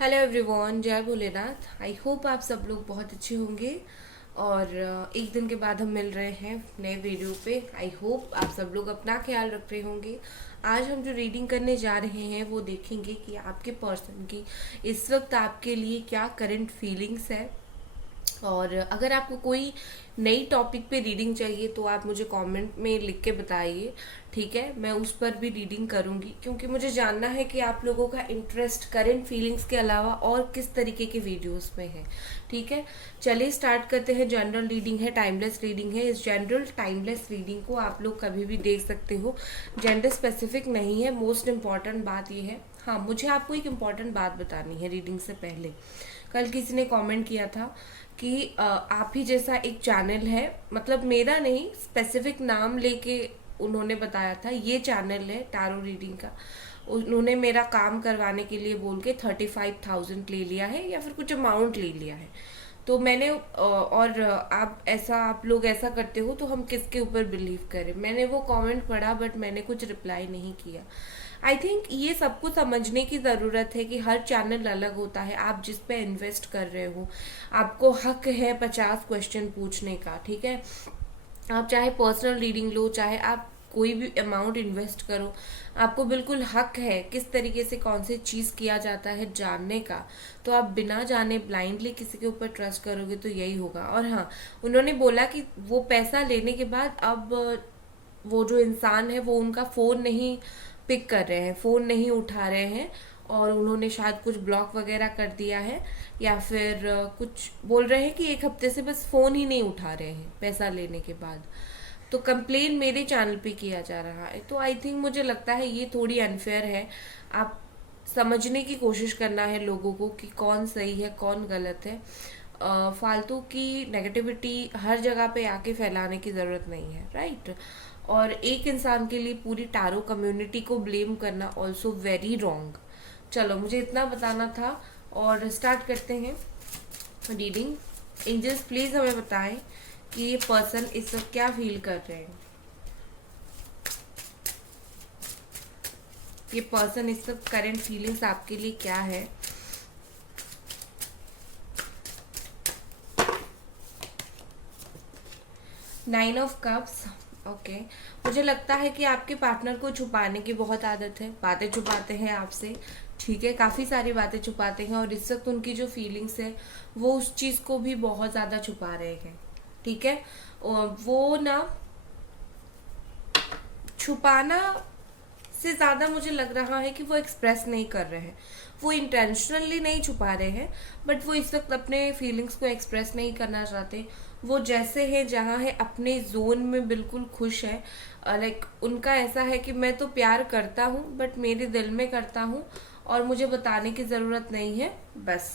Hello everyone, जय Bholenath. I hope आप सब लोग बहुत अच्छे होंगे और एक दिन के बाद हम मिल रहे हैं नए वीडियो पे। आई होप आप सब लोग अपना ख्याल रख रहे होंगे। आज हम जो रीडिंग करने जा रहे हैं वो देखेंगे कि आपके पर्सन की इस वक्त आपके लिए क्या करंट फीलिंग्स है। और अगर आपको कोई नई टॉपिक पे रीडिंग चाहिए तो आप मुझे कमेंट में लिख के बताइए, ठीक है। मैं उस पर भी रीडिंग करूंगी क्योंकि मुझे जानना है कि आप लोगों का इंटरेस्ट करंट फीलिंग्स के अलावा और किस तरीके के वीडियोस में है, ठीक है। चलिए स्टार्ट करते हैं। जनरल रीडिंग है, टाइमलेस रीडिंग है। इस जनरल टाइमलेस रीडिंग को आप लोग कभी भी देख सकते हो, जेंडर स्पेसिफिक नहीं है। मोस्ट इम्पॉर्टेंट बात यह है, हाँ मुझे आपको एक इम्पॉर्टेंट बात बतानी है रीडिंग से पहले। कल किसी ने कमेंट किया था कि आप ही जैसा एक चैनल है, मतलब मेरा नहीं, स्पेसिफिक नाम लेके उन्होंने बताया था, ये चैनल है टैरो रीडिंग का। उन्होंने मेरा काम करवाने के लिए बोल के 35,000 ले लिया है या फिर कुछ अमाउंट ले लिया है। तो मैंने और आप लोग ऐसा करते हो तो हम किसके ऊपर बिलीव करें। मैंने वो कमेंट पढ़ा बट मैंने कुछ रिप्लाई नहीं किया। आई थिंक ये सबको समझने की ज़रूरत है कि हर चैनल अलग होता है। आप जिस पे इन्वेस्ट कर रहे हो, आपको हक है 50 क्वेश्चन पूछने का, ठीक है। आप चाहे पर्सनल रीडिंग लो, चाहे आप कोई भी अमाउंट इन्वेस्ट करो, आपको बिल्कुल हक है किस तरीके से कौन सी चीज़ किया जाता है जानने का। तो आप बिना जाने ब्लाइंडली किसी के ऊपर ट्रस्ट करोगे तो यही होगा। और हाँ, उन्होंने बोला कि वो पैसा लेने के बाद अब वो जो इंसान है वो उनका फ़ोन नहीं पिक कर रहे हैं, फ़ोन नहीं उठा रहे हैं, और उन्होंने शायद कुछ ब्लॉक वगैरह कर दिया है या फिर कुछ बोल रहे हैं कि एक हफ्ते से बस फ़ोन ही नहीं उठा रहे हैं पैसा लेने के बाद। तो कंप्लेन मेरे चैनल पे किया जा रहा है। तो आई थिंक मुझे लगता है ये थोड़ी अनफेयर है। आप समझने की कोशिश करना है लोगों को कि कौन सही है कौन गलत है। फालतू की नेगेटिविटी हर जगह पे आके फैलाने की ज़रूरत नहीं है, राइट। और एक इंसान के लिए पूरी टारो कम्युनिटी को ब्लेम करना ऑल्सो वेरी रॉन्ग। चलो मुझे इतना बताना था और स्टार्ट करते हैं रीडिंग। एंजल्स प्लीज हमें बताएं कि ये पर्सन इस वक्त क्या फील कर रहे हैं। ये पर्सन इस वक्त करंट फीलिंग्स आपके लिए क्या है। Nine of cups, okay. मुझे लगता है कि आपके पार्टनर को छुपाने की बहुत आदत है, बातें छुपाते हैं आपसे, ठीक है। काफ़ी सारी बातें छुपाते हैं और इस वक्त उनकी जो फीलिंग्स है वो उस चीज़ को भी बहुत ज़्यादा छुपा रहे हैं, ठीक है। और वो ना छुपाना से ज़्यादा मुझे लग रहा है कि वो एक्सप्रेस नहीं कर रहे हैं। वो इंटेंशनली नहीं छुपा रहे हैं बट वो इस वक्त अपने फीलिंग्स को एक्सप्रेस नहीं करना चाहते। वो जैसे है जहाँ है अपने जोन में बिल्कुल खुश है। लाइक उनका ऐसा है कि मैं तो प्यार करता हूँ बट मेरे दिल में करता हूँ और मुझे बताने की ज़रूरत नहीं है, बस,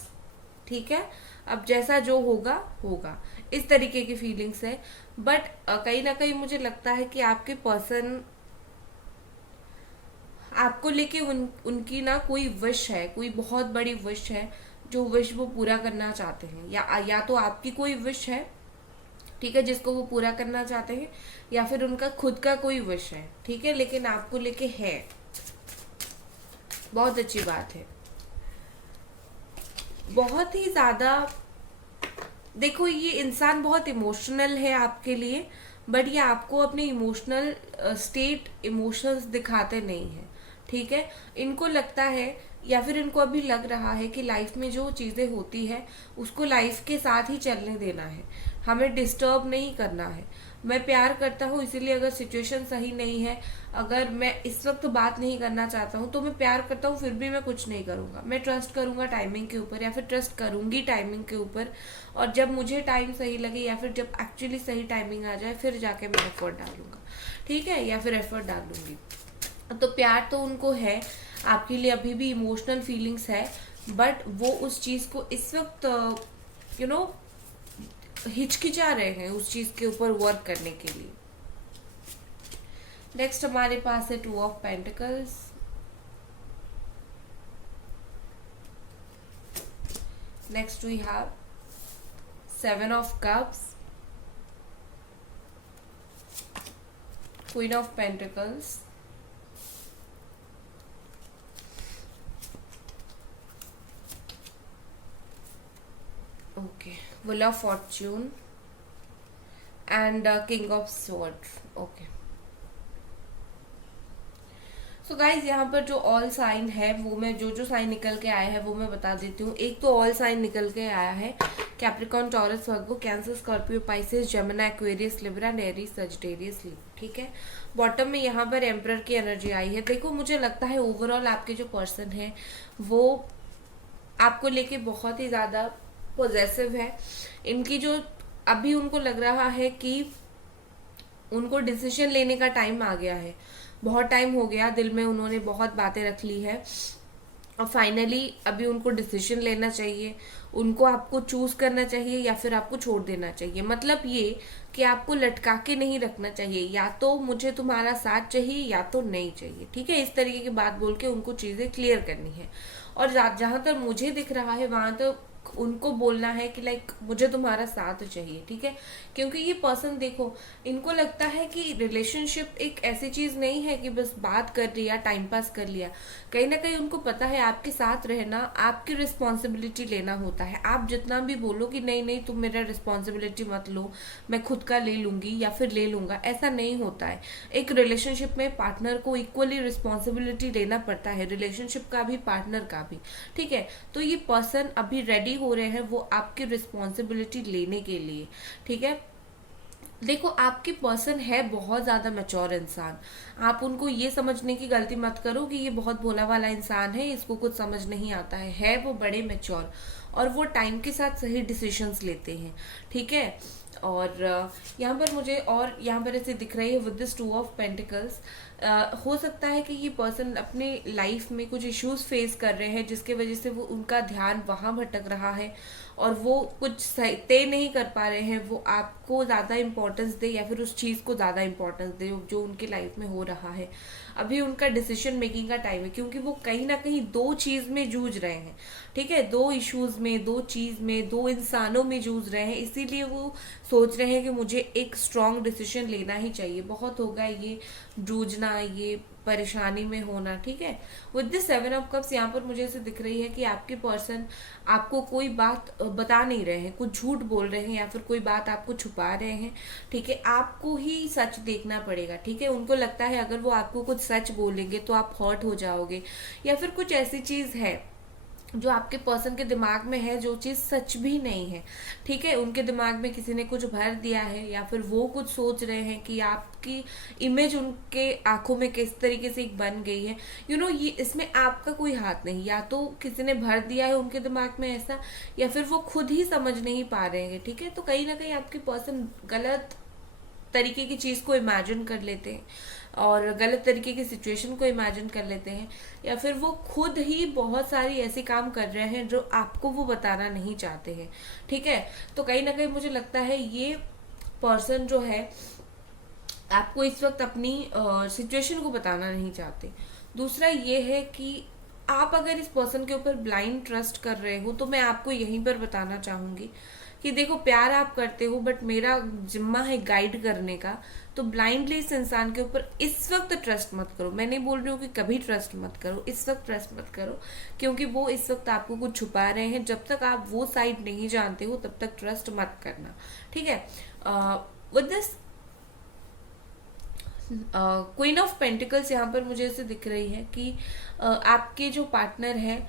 ठीक है। अब जैसा जो होगा होगा, इस तरीके की फीलिंग्स है। बट कहीं ना कहीं मुझे लगता है कि आपके पर्सन आपको लेके उनकी ना कोई विश है, कोई बहुत बड़ी विश है जो विश वो पूरा करना चाहते हैं। या तो आपकी कोई विश है, ठीक है, जिसको वो पूरा करना चाहते हैं, या फिर उनका खुद का कोई विश है, ठीक है, लेकिन आपको लेके है। बहुत अच्छी बात है। बहुत ही ज्यादा देखो, ये इंसान बहुत इमोशनल है आपके लिए बट ये आपको अपने इमोशनल स्टेट, इमोशंस दिखाते नहीं है, ठीक है। इनको लगता है या फिर इनको अभी लग रहा है कि लाइफ में जो चीज़ें होती है उसको लाइफ के साथ ही चलने देना है, हमें डिस्टर्ब नहीं करना है। मैं प्यार करता हूँ इसीलिए अगर सिचुएशन सही नहीं है, अगर मैं इस वक्त बात नहीं करना चाहता हूँ तो मैं प्यार करता हूँ फिर भी मैं कुछ नहीं करूँगा। मैं ट्रस्ट करूँगा टाइमिंग के ऊपर या फिर ट्रस्ट करूँगी टाइमिंग के ऊपर, और जब मुझे टाइम सही लगे या फिर जब एक्चुअली सही टाइमिंग आ जाए फिर जाके मैं एफर्ट डालूंगा, ठीक है, या फिर एफर्ट डालूंगी। तो प्यार तो उनको है आपके लिए, अभी भी इमोशनल फीलिंग्स है बट वो उस चीज़ को इस वक्त यू नो हिचकिचा रहे हैं उस चीज़ के ऊपर वर्क करने के लिए। नेक्स्ट हमारे पास है 2 of pentacles. Next we have 7 of cups, queen of pentacles, okay, wheel of fortune and king of sword. Okay, so guys यहाँ पर जो ऑल साइन है वो मैं जो साइन निकल के आया है वो मैं बता देती हूँ। एक तो ऑल साइन निकल के आया है Capricorn, Taurus, Virgo, Cancer, Scorpio, Pisces, Gemini, Aquarius, Libra, Aries, Sagittarius, ठीक है। बॉटम में यहाँ पर एम्परर की एनर्जी आई है। देखो मुझे लगता है ओवरऑल आपके जो पर्सन है वो आपको लेके बहुत ही ज़्यादा पॉजेसिव है। इनकी जो अभी उनको लग रहा है कि उनको डिसीजन लेने का टाइम आ गया है। बहुत टाइम हो गया, दिल में उन्होंने बहुत बातें रख ली है और फाइनली अभी उनको डिसीजन लेना चाहिए। उनको आपको चूज करना चाहिए या फिर आपको छोड़ देना चाहिए। मतलब ये कि आपको लटका के नहीं रखना चाहिए, या तो मुझे तुम्हारा साथ चाहिए या तो नहीं चाहिए, ठीक है। इस तरीके की बात बोल के उनको चीजें क्लियर करनी है। और जहां तक मुझे दिख रहा है वहां तो उनको बोलना है कि लाइक मुझे तुम्हारा साथ चाहिए, ठीक है। क्योंकि ये पर्सन देखो, इनको लगता है कि रिलेशनशिप एक ऐसी चीज नहीं है कि बस बात कर लिया, टाइम पास कर लिया। कहीं ना कहीं उनको पता है आपके साथ रहना आपकी रिस्पॉन्सिबिलिटी लेना होता है। आप जितना भी बोलो कि नहीं नहीं तुम मेरा रिस्पॉन्सिबिलिटी मत लो, मैं खुद का ले लूंगी या फिर ले लूंगा, ऐसा नहीं होता है। एक रिलेशनशिप में पार्टनर को इक्वली रिस्पॉन्सिबिलिटी लेना पड़ता है, रिलेशनशिप का भी पार्टनर का भी, ठीक है। तो ये पर्सन अभी रेडी हो रहे हैं वो आपकी रिस्पॉन्सिबिलिटी लेने के लिए, ठीक है। देखो आपके पर्सन है बहुत ज्यादा मैच्योर इंसान। आप उनको ये समझने की गलती मत करो कि ये बहुत भोला वाला इंसान है, इसको कुछ समझ नहीं आता है वो बड़े मैच्योर और वो टाइम के साथ सही डिसीजंस लेते हैं, ठीक है। और यहाँ पर मुझे और यहाँ पर ऐसे दिख रही है with this two of pentacles. हो सकता है कि ये पर्सन अपने लाइफ में कुछ इश्यूज फेस कर रहे हैं जिसके वजह से वो उनका ध्यान वहां भटक रहा है और वो कुछ तय नहीं कर पा रहे हैं वो आपको ज़्यादा इम्पोर्टेंस दे या फिर उस चीज़ को ज़्यादा इम्पोर्टेंस दे जो उनकी लाइफ में हो रहा है। अभी उनका डिसीजन मेकिंग का टाइम है क्योंकि वो कहीं ना कहीं दो चीज़ में जूझ रहे हैं, ठीक है। दो इश्यूज में, दो चीज़ में, दो इंसानों में जूझ रहे हैं। इसीलिए वो सोच रहे हैं कि मुझे एक स्ट्रॉन्ग डिसीजन लेना ही चाहिए। बहुत होगा ये जूझना, ये परेशानी में होना, ठीक है। विद दिस 7 ऑफ कप्स यहाँ पर मुझे ऐसे दिख रही है कि आपके पर्सन आपको कोई बात बता नहीं रहे हैं, कुछ झूठ बोल रहे हैं या फिर कोई बात आपको छुपा रहे हैं, ठीक है। आपको ही सच देखना पड़ेगा, ठीक है। उनको लगता है अगर वो आपको कुछ सच बोलेंगे तो आप हर्ट हो जाओगे या फिर कुछ ऐसी चीज है जो आपके पर्सन के दिमाग में है जो चीज सच भी नहीं है, ठीक है। उनके दिमाग में किसी ने कुछ भर दिया है या फिर वो कुछ सोच रहे हैं कि आपकी इमेज उनके आंखों में किस तरीके से एक बन गई है। ये इसमें आपका कोई हाथ नहीं, या तो किसी ने भर दिया है उनके दिमाग में ऐसा या फिर वो खुद ही समझ नहीं पा रहे हैं, ठीक है। तो कहीं ना कहीं आपके पर्सन गलत तरीके की चीज को इमेजिन कर लेते हैं और गलत तरीके की सिचुएशन को इमेजिन कर लेते हैं या फिर वो खुद ही बहुत सारी ऐसे काम कर रहे हैं जो आपको वो बताना नहीं चाहते हैं, ठीक है। तो कहीं ना कहीं मुझे लगता है ये पर्सन जो है आपको इस वक्त अपनी सिचुएशन को बताना नहीं चाहते। दूसरा ये है कि आप अगर इस पर्सन के ऊपर ब्लाइंड ट्रस्ट कर रहे हो तो मैं आपको यहीं पर बताना चाहूंगी कि देखो प्यार आप करते हो बट मेरा जिम्मा है गाइड करने का। तो ब्लाइंडली इस इंसान के ऊपर इस वक्त ट्रस्ट मत करो। मैं नहीं बोल रही हूँ कि कभी ट्रस्ट मत करो, इस वक्त ट्रस्ट मत करो क्योंकि वो इस वक्त आपको कुछ छुपा रहे हैं। जब तक आप वो साइड नहीं जानते हो तब तक ट्रस्ट मत करना, ठीक है। With this queen of pentacles यहाँ पर मुझे ऐसे दिख रही है कि आपके जो पार्टनर है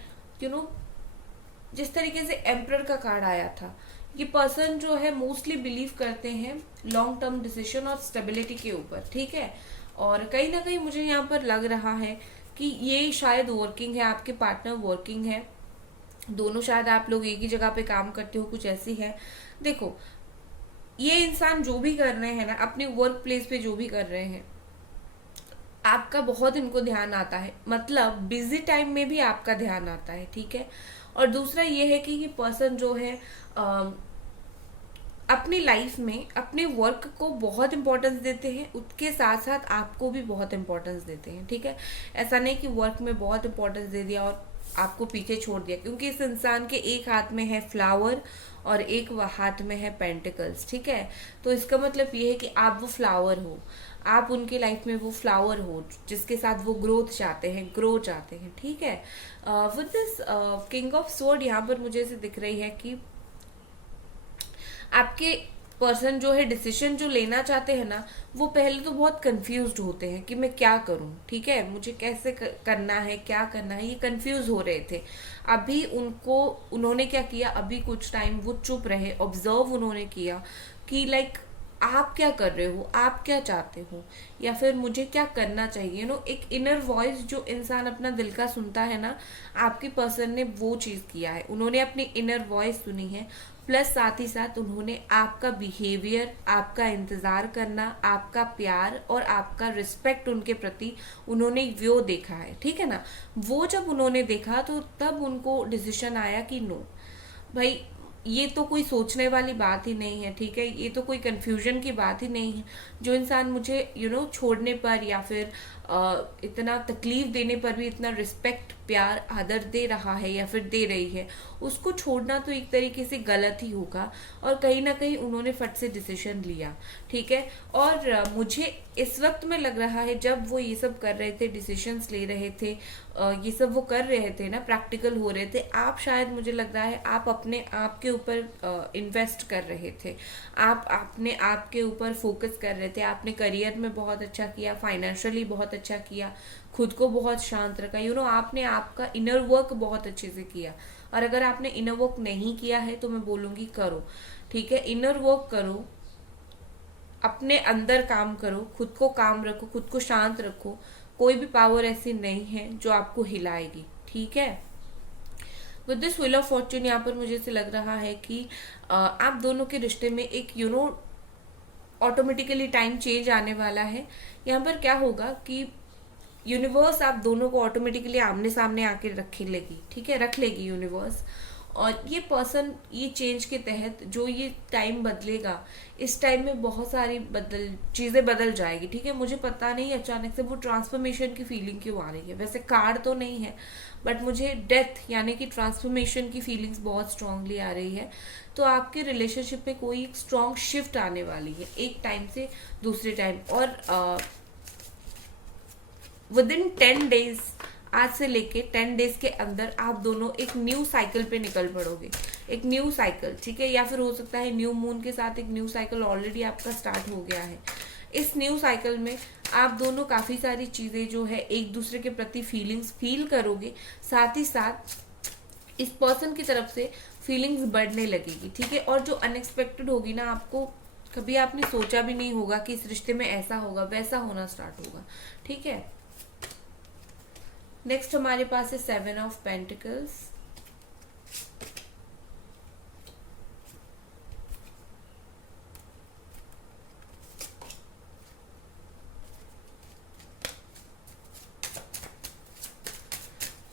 जिस तरीके से एम्परर का कार्ड आया था, ये पर्सन जो है मोस्टली बिलीव करते हैं लॉन्ग टर्म डिसीजन और स्टेबिलिटी के ऊपर, ठीक है। और कहीं ना कहीं मुझे यहाँ पर लग रहा है कि ये शायद वर्किंग है, आपके पार्टनर वर्किंग है, दोनों शायद आप लोग एक ही जगह पे काम करते हो, कुछ ऐसी है। देखो ये इंसान जो भी कर रहे हैं ना अपने वर्क प्लेस पे जो भी कर रहे हैं आपका बहुत इनको ध्यान आता है, मतलब बिजी टाइम में भी आपका ध्यान आता है, ठीक है। और दूसरा ये है कि ये पर्सन जो है अपनी लाइफ में अपने वर्क को बहुत इंपॉर्टेंस देते हैं, उसके साथ साथ आपको भी बहुत इंपॉर्टेंस देते हैं, ठीक है। ऐसा नहीं कि वर्क में बहुत इंपॉर्टेंस दे दिया और आपको पीछे छोड़ दिया, क्योंकि इस इंसान के एक हाथ में है फ्लावर और एक हाथ में है पेंटिकल्स, ठीक है। तो इसका मतलब ये है कि आप वो फ्लावर हो, आप उनके लाइफ में वो फ्लावर हो जिसके साथ वो ग्रोथ चाहते हैं, ग्रो चाहते हैं, ठीक है। With this king of sword यहाँ पर मुझे ऐसे दिख रही है कि आपके पर्सन जो है डिसीजन जो लेना चाहते हैं ना, वो पहले तो बहुत कंफ्यूज्ड होते हैं कि मैं क्या करूं, ठीक है, मुझे कैसे करना है, क्या करना है, ये कंफ्यूज हो रहे थे। अभी उन्होंने क्या किया, अभी कुछ टाइम वो चुप रहे, ऑब्जर्व उन्होंने किया कि लाइक आप क्या कर रहे हो, आप क्या चाहते हो, या फिर मुझे क्या करना चाहिए। एक इनर वॉइस जो इंसान अपना दिल का सुनता है ना, आपकी पर्सन ने वो चीज़ किया है, उन्होंने अपनी इनर वॉइस सुनी है। प्लस साथ ही साथ उन्होंने आपका बिहेवियर, आपका इंतज़ार करना, आपका प्यार और आपका रिस्पेक्ट उनके प्रति उन्होंने वो देखा है, ठीक है ना। वो जब उन्होंने देखा तो तब उनको डिसीजन आया कि नो भाई, ये तो कोई सोचने वाली बात ही नहीं है, ठीक है, ये तो कोई कंफ्यूजन की बात ही नहीं है। जो इंसान मुझे छोड़ने पर या फिर इतना तकलीफ देने पर भी इतना रिस्पेक्ट, प्यार, आदर दे रहा है या फिर दे रही है, उसको छोड़ना तो एक तरीके से गलत ही होगा। और कहीं ना कहीं उन्होंने फट से डिसीजन लिया, ठीक है। और मुझे इस वक्त में लग रहा है जब वो ये सब कर रहे थे, डिसीजंस ले रहे थे, ये सब वो कर रहे थे ना, प्रैक्टिकल हो रहे थे, आप शायद मुझे लग रहा है आप अपने आप के ऊपर इन्वेस्ट कर रहे थे, आप अपने आप के ऊपर फोकस कर रहे थे, आपने करियर में बहुत अच्छा किया, फाइनेंशियली बहुत अच्छा किया, खुद को बहुत शांत रखा, आपने आपका इनर वर्क बहुत अच्छे से किया। और अगर आपने इनर वर्क नहीं किया है तो मैं बोलूँगी करो, ठीक है, इनर वर्क करो, अपने अंदर काम करो, खुद को काम रखो, खुद को शांत रखो। कोई भी पावर ऐसी नहीं है जो आपको हिलाएगी, ठीक है। With this wheel of Fortune यहाँ पर मुझे से लग रहा है कि आप दोनों के रिश्ते में एक ऑटोमेटिकली टाइम चेंज आने वाला है। यहाँ पर क्या होगा कि यूनिवर्स आप दोनों को ऑटोमेटिकली आमने सामने आके रख लेगी, ठीक है, रख लेगी यूनिवर्स। और ये पर्सन, ये चेंज के तहत जो ये टाइम बदलेगा, इस टाइम में बहुत सारी चीज़ें बदल जाएगी, ठीक है। मुझे पता नहीं अचानक से वो ट्रांसफॉर्मेशन की फीलिंग क्यों आ रही है, वैसे कार्ड तो नहीं है, बट मुझे डेथ यानी कि ट्रांसफॉर्मेशन की फीलिंग्स बहुत स्ट्रांगली आ रही है। तो आपके रिलेशनशिप में कोई एक स्ट्रांग शिफ्ट आने वाली है, एक टाइम से दूसरे टाइम। और विद इन 10 डेज, आज से लेके 10 डेज के अंदर आप दोनों एक न्यू साइकिल पे निकल पड़ोगे, एक न्यू साइकिल, ठीक है। या फिर हो सकता है न्यू मून के साथ एक न्यू साइकिल ऑलरेडी आपका स्टार्ट हो गया है। इस न्यू साइकिल में आप दोनों काफ़ी सारी चीज़ें जो है एक दूसरे के प्रति फीलिंग्स फील करोगे, साथ ही साथ इस पर्सन की तरफ से फीलिंग्स बढ़ने लगेगी, ठीक है। और जो अनएक्सपेक्टेड होगी ना, आपको कभी आपने सोचा भी नहीं होगा कि इस रिश्ते में ऐसा होगा, वैसा होना स्टार्ट होगा, ठीक है। नेक्स्ट हमारे पास है 7 of pentacles.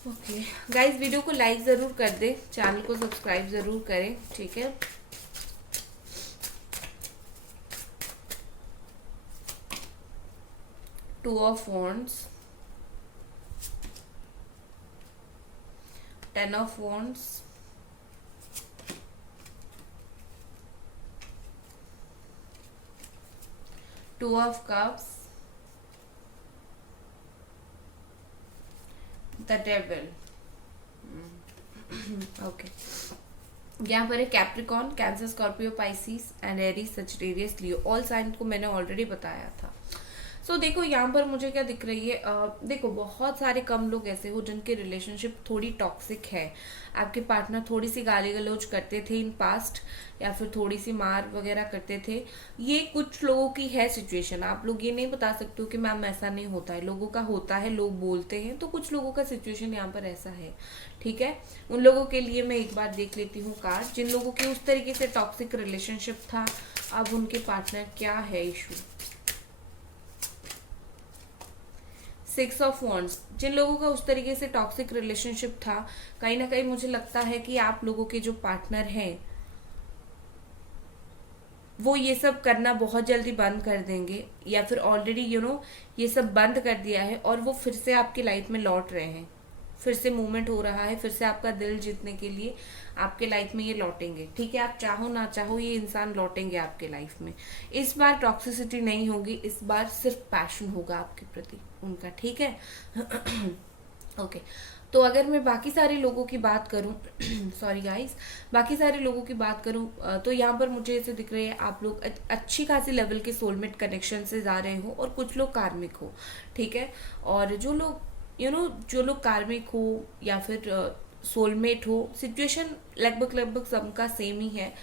Okay guys, video को लाइक जरूर कर दे, चैनल को सब्सक्राइब जरूर करें, ठीक है। Two of wands, 10 of wands, two of cups, the devil. Okay, यहाँ पर है Capricorn, Cancer, Scorpio, Pisces and Aries, Sagittarius, Leo. All sign को मैंने ऑलरेडी बताया था। सो देखो यहाँ पर मुझे क्या दिख रही है, देखो बहुत सारे कम लोग ऐसे हो जिनके रिलेशनशिप थोड़ी टॉक्सिक है। आपके पार्टनर थोड़ी सी गाली गलौज करते थे इन पास्ट, या फिर थोड़ी सी मार वगैरह करते थे। ये कुछ लोगों की है सिचुएशन, आप लोग ये नहीं बता सकते हो कि मैम ऐसा नहीं होता है, लोगों का होता है, लोग बोलते हैं, तो कुछ लोगों का सिचुएशन यहाँ पर ऐसा है, ठीक है। उन लोगों के लिए मैं एक बार देख लेती हूँ कार्ड, जिन लोगों के उस तरीके से टॉक्सिक रिलेशनशिप था, अब उनके पार्टनर क्या है इशू। 6 ऑफ वॉन्ड्स, जिन लोगों का उस तरीके से टॉक्सिक रिलेशनशिप था, कहीं ना कहीं मुझे लगता है कि आप लोगों के जो पार्टनर हैं वो ये सब करना बहुत जल्दी बंद कर देंगे, या फिर ऑलरेडी ये सब बंद कर दिया है और वो फिर से आपकी लाइफ में लौट रहे हैं, फिर से मूवमेंट हो रहा है, फिर से आपका दिल जीतने के लिए आपके लाइफ में ये लौटेंगे, ठीक है। आप चाहो ना चाहो ये इंसान लौटेंगे आपके लाइफ में। इस बार टॉक्सिसिटी नहीं होगी, इस बार सिर्फ पैशन होगा आपके प्रति उनका, ठीक है। ओके, तो अगर मैं बाकी सारे लोगों की बात करूं सॉरी गाइस, बाकी सारे लोगों की बात करूं तो यहाँ पर मुझे ऐसे दिख रहे हैं आप लोग अच्छी खासी लेवल के सोलमेट कनेक्शन से जा रहे हो और कुछ लोग कार्मिक हो, ठीक है। और जो लोग जो लोग कार्मिक हो या फिर सोलमेट हो, सिचुएशन लगभग लगभग सबका सेम ही है।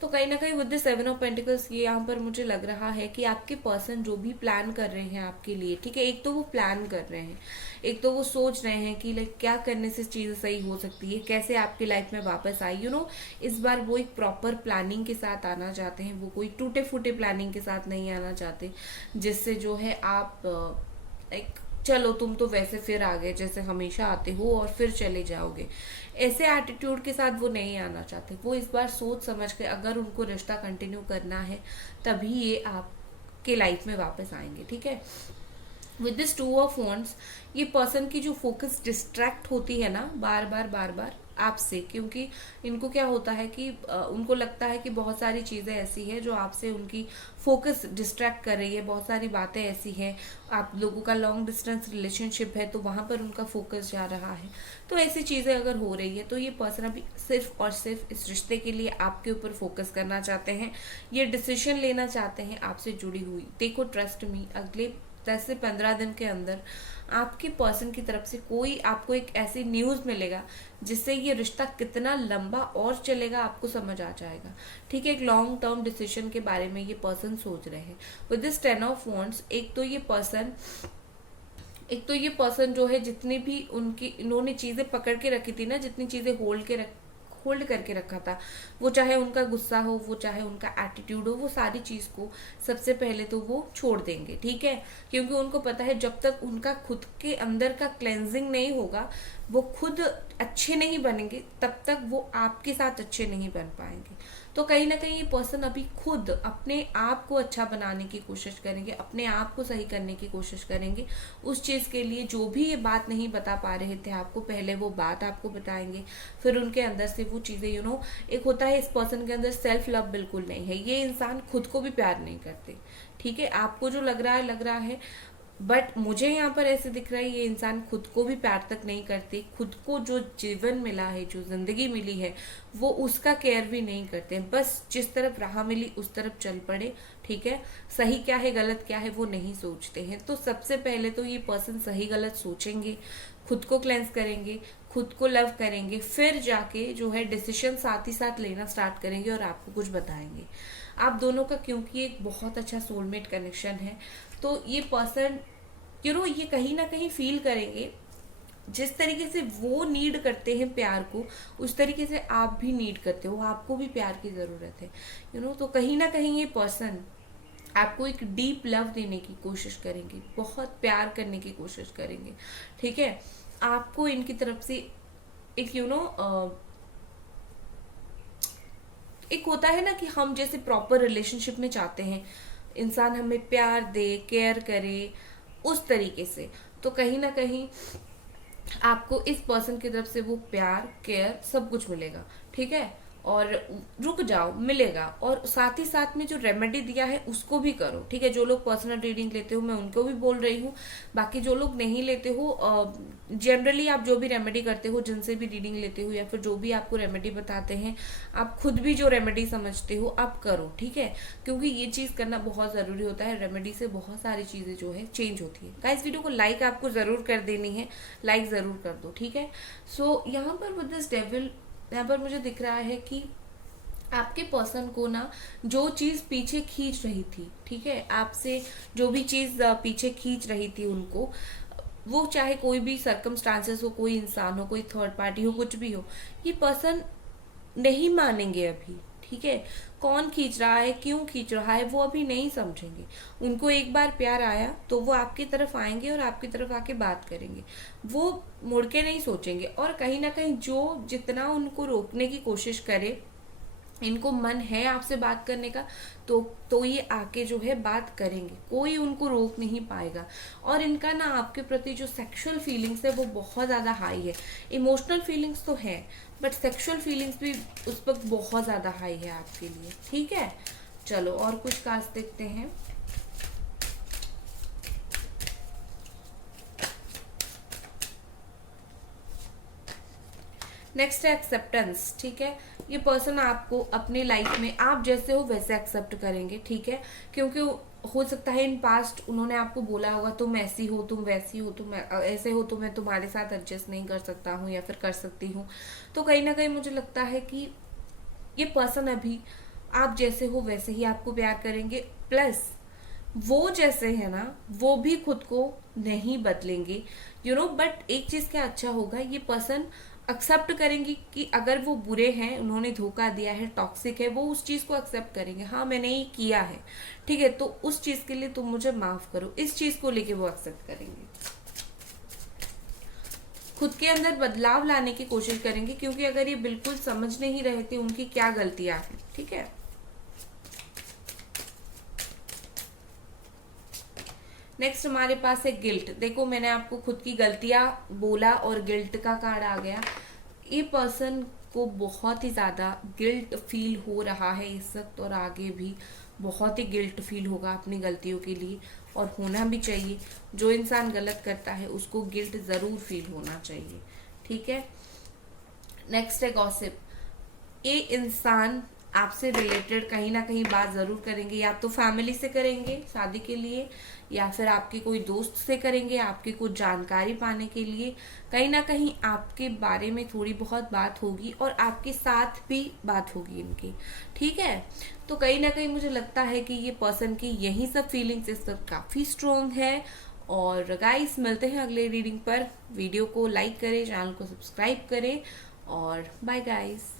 तो कहीं ना कहीं विद द 7 ऑफ पेंटिकल्स ये यहाँ पर मुझे लग रहा है कि आपके पर्सन जो भी प्लान कर रहे हैं आपके लिए, ठीक है, एक तो वो प्लान कर रहे हैं, एक तो वो सोच रहे हैं कि लाइक क्या करने से चीज़ें सही हो सकती है, कैसे आपकी लाइफ में वापस आई, इस बार वो एक प्रॉपर प्लानिंग के साथ आना चाहते हैं। वो कोई टूटे फूटे प्लानिंग के साथ नहीं आना चाहते जिससे जो है आप एक चलो तुम तो वैसे फिर आ गए जैसे हमेशा आते हो और फिर चले जाओगे, ऐसे एटीट्यूड के साथ वो नहीं आना चाहते। वो इस बार सोच समझ के अगर उनको रिश्ता कंटिन्यू करना है तभी ये आपके लाइफ में वापस आएंगे, ठीक है। विद दिस 2 ऑफ वॉन्ड्स ये पर्सन की जो फोकस डिस्ट्रैक्ट होती है ना बार बार आपसे, क्योंकि इनको क्या होता है कि उनको लगता है कि बहुत सारी चीज़ें ऐसी है जो आपसे उनकी फोकस डिस्ट्रैक्ट कर रही है, बहुत सारी बातें ऐसी हैं, आप लोगों का लॉन्ग डिस्टेंस रिलेशनशिप है तो वहाँ पर उनका फोकस जा रहा है। तो ऐसी चीज़ें अगर हो रही है तो ये पर्सन अभी सिर्फ और सिर्फ इस रिश्ते के लिए आपके ऊपर फोकस करना चाहते हैं, ये डिसीजन लेना चाहते हैं आपसे जुड़ी हुई। देखो ट्रस्ट मी, अगले 10 से 15 दिन के अंदर आपके पर्सन की तरफ से कोई आपको एक ऐसी न्यूज़ मिलेगा जिससे ये रिश्ता कितना लंबा और चलेगा आपको समझ आ जाएगा, ठीक है। एक लॉन्ग टर्म डिसीजन के बारे में ये पर्सन सोच रहे हैं। विद दिस 10 ऑफ वॉन्ड्स एक तो ये पर्सन जो है जितनी भी उनकी इन्होंने चीज़ें पकड़ के रखी थी ना, जितनी चीज़ें होल्ड करके रखा था, वो चाहे उनका गुस्सा हो, वो चाहे उनका एटीट्यूड हो, वो सारी चीज़ को सबसे पहले तो वो छोड़ देंगे, ठीक है। क्योंकि उनको पता है जब तक उनका खुद के अंदर का क्लेंजिंग नहीं होगा, वो खुद अच्छे नहीं बनेंगे, तब तक वो आपके साथ अच्छे नहीं बन पाएंगे। तो कहीं ना कहीं ये पर्सन अभी खुद अपने आप को अच्छा बनाने की कोशिश करेंगे, अपने आप को सही करने की कोशिश करेंगे। उस चीज़ के लिए जो भी ये बात नहीं बता पा रहे थे आपको, पहले वो बात आपको बताएंगे, फिर उनके अंदर से वो चीज़ें एक होता है इस पर्सन के अंदर सेल्फ लव बिल्कुल नहीं है, ये इंसान खुद को भी प्यार नहीं करते, ठीक है। आपको जो लग रहा है बट मुझे यहाँ पर ऐसे दिख रहा है ये इंसान खुद को भी प्यार तक नहीं करते, खुद को जो जीवन मिला है, जो जिंदगी मिली है, वो उसका केयर भी नहीं करते हैं, बस जिस तरफ राह मिली उस तरफ चल पड़े, ठीक है। सही क्या है गलत क्या है वो नहीं सोचते हैं। तो सबसे पहले तो ये पर्सन सही गलत सोचेंगे, खुद को क्लेंस करेंगे, खुद को लव करेंगे, फिर जाके जो है डिसीजन साथ ही साथ लेना स्टार्ट करेंगे और आपको कुछ बताएंगे। आप दोनों का क्योंकि एक बहुत अच्छा सोलमेट कनेक्शन है, तो ये पर्सन ये कहीं ना कहीं फील करेंगे जिस तरीके से वो नीड करते हैं प्यार को, उस तरीके से आप भी नीड करते हो, आपको भी प्यार की ज़रूरत है। तो कहीं ना कहीं ये पर्सन आपको एक डीप लव देने की कोशिश करेंगे, बहुत प्यार करने की कोशिश करेंगे, ठीक है। आपको इनकी तरफ से एक एक होता है ना कि हम जैसे प्रॉपर रिलेशनशिप में चाहते हैं इंसान हमें प्यार दे, केयर करे, उस तरीके से। तो कहीं ना कहीं आपको इस पर्सन की तरफ से वो प्यार, केयर सब कुछ मिलेगा, ठीक है। और रुक जाओ, मिलेगा। और साथ ही साथ में जो रेमेडी दिया है उसको भी करो, ठीक है। जो लोग पर्सनल रीडिंग लेते हो मैं उनको भी बोल रही हूँ, बाकी जो लोग नहीं लेते हो, जनरली आप जो भी रेमेडी करते हो, जिनसे भी रीडिंग लेते हो या फिर जो भी आपको रेमेडी बताते हैं, आप खुद भी जो रेमेडी समझते हो आप करो, ठीक है। क्योंकि ये चीज़ करना बहुत ज़रूरी होता है, रेमेडी से बहुत सारी चीज़ें जो है चेंज होती है। गाइस वीडियो को लाइक आपको ज़रूर कर देनी है, लाइक ज़रूर कर दो, ठीक है। सो यहाँ पर विद दिस डेविल यहाँ पर मुझे दिख रहा है कि आपके पर्सन को ना जो चीज़ पीछे खींच रही थी, ठीक है, आपसे जो भी चीज़ पीछे खींच रही थी उनको, वो चाहे कोई भी सर्कमस्टांसेस हो, कोई इंसान हो, कोई थर्ड पार्टी हो, कुछ भी हो, ये पर्सन नहीं मानेंगे अभी, ठीक है। कौन खींच रहा है, क्यों खींच रहा है, वो अभी नहीं समझेंगे। उनको एक बार प्यार आया तो वो आपकी तरफ आएंगे और आपकी तरफ आके बात करेंगे, वो मुड़ के नहीं सोचेंगे। और कहीं ना कहीं जो जितना उनको रोकने की कोशिश करे, इनको मन है आपसे बात करने का, तो ये आके जो है बात करेंगे, कोई उनको रोक नहीं पाएगा। और इनका ना आपके प्रति जो सेक्सुअल फीलिंग्स है वो बहुत ज़्यादा हाई है। इमोशनल फीलिंग्स तो है बट सेक्सुअल फीलिंग्स भी उस वक्त बहुत ज़्यादा हाई है आपके लिए, ठीक है। चलो और कुछ कार्ड्स देखते हैं। नेक्स्ट है एक्सेप्टेंस, ठीक है। ये पर्सन आपको अपनी लाइफ में आप जैसे हो वैसे एक्सेप्ट करेंगे, ठीक है। क्योंकि हो सकता है इन पास्ट उन्होंने आपको बोला होगा तुम ऐसी हो, तुम वैसी हो, तुम ऐसे हो, तो मैं तुम्हारे साथ एडजस्ट नहीं कर सकता हूँ या फिर कर सकती हूँ। तो कहीं ना कहीं मुझे लगता है कि ये पर्सन अभी आप जैसे हो वैसे ही आपको प्यार करेंगे, प्लस वो जैसे है ना वो भी खुद को नहीं बदलेंगे, बट एक चीज क्या अच्छा होगा, ये पर्सन एक्सेप्ट करेंगे कि अगर वो बुरे हैं, उन्होंने धोखा दिया है, टॉक्सिक है, वो उस चीज को एक्सेप्ट करेंगे, हाँ मैंने ये किया है, ठीक है, तो उस चीज के लिए तुम मुझे माफ करो, इस चीज को लेके वो एक्सेप्ट करेंगे। खुद के अंदर बदलाव लाने की कोशिश करेंगे, क्योंकि अगर ये बिल्कुल समझ नहीं रहे थे उनकी क्या गलतियां हैं, ठीक है। नेक्स्ट हमारे पास है गिल्ट। देखो मैंने आपको खुद की गलतियां बोला और गिल्ट का कार्ड आ गया। ये पर्सन को बहुत ही ज्यादा गिल्ट फील हो रहा है इस वक्त, और आगे भी बहुत ही गिल्ट फील होगा अपनी गलतियों के लिए, और होना भी चाहिए। जो इंसान गलत करता है उसको गिल्ट जरूर फील होना चाहिए, ठीक है। नेक्स्ट है गॉसिप। ये इंसान आपसे रिलेटेड कहीं ना कहीं बात जरूर करेंगे, या तो फैमिली से करेंगे शादी के लिए, या फिर आपके कोई दोस्त से करेंगे आपकी कुछ जानकारी पाने के लिए। कहीं ना कहीं आपके बारे में थोड़ी बहुत बात होगी और आपके साथ भी बात होगी इनकी, ठीक है। तो कहीं ना कहीं मुझे लगता है कि ये पर्सन की यही सब फीलिंग्स इस वक्त काफी स्ट्रोंग है। और गाइस मिलते हैं अगले रीडिंग पर। वीडियो को लाइक करें, चैनल को सब्सक्राइब करें, और बाय गाइस।